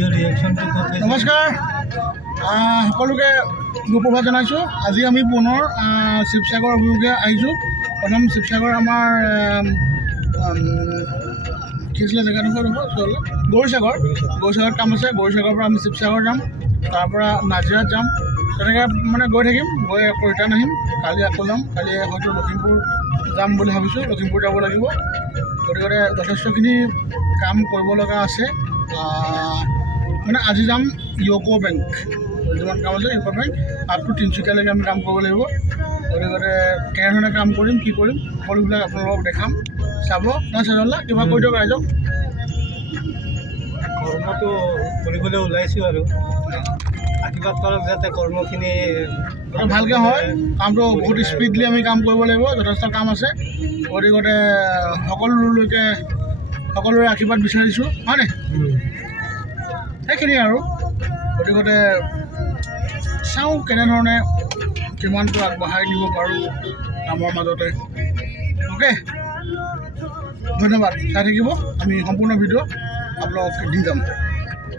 নমস্কাৰ সকলোকে সুপ্ৰভাত জনাইছোঁ। আজি আমি পুনৰ শিৱসাগৰ অভিমুখে আহিছোঁ। প্ৰথম শিৱসাগৰ আমাৰ কি আছিলে জেগাডোখৰ গৌৰীসাগৰত কাম আছে। গৌৰীসাগৰৰ পৰা আমি শিৱসাগৰ যাম, তাৰপৰা নাজিৰাত যাম, তেনেকৈ মানে গৈ থাকিম, গৈ আকৌ ৰিটাৰ্ণ আহিম। কালি আকৌ যাম, কালি হয়তো লখিমপুৰ যাম বুলি ভাবিছোঁ। লখিমপুৰ যাব লাগিব, গতিকে যথেষ্টখিনি কাম কৰিব লগা আছে। মানে আজি যাম ইউকো বেংক, যিমান কাম আছে ইউকো বেংক আপ টু তিনিচুকীয়ালৈকে আমি কাম কৰিব লাগিব। গতিকে কেনেধৰণে কাম কৰিম, কি কৰিম, সকলোবিলাক আপোনালোকক দেখাম, চাব। নহয় চাজনলা কিবা কৈ দিয়ক ৰাইজক। কৰ্মটো কৰিবলৈ ওলাইছোঁ আৰু আশীৰ্বাদ কৰক যাতে কৰ্মখিনি ভালকৈ হয়। কামটো বহুত স্পীডলি আমি কাম কৰিব লাগিব, যথেষ্ট কাম আছে। গতিকে সকলোৰে আশীৰ্বাদ বিচাৰিছোঁ, হয়নে? সেইখিনিয়ে আৰু। গতিকে চাওঁ কেনেধৰণে কিমানটো আগবঢ়াই নিব পাৰোঁ কামৰ মাজতে। অ'কে, ধন্যবাদ। চাই থাকিব, আমি সম্পূৰ্ণ ভিডিঅ' আপোনালোকক দি যাম।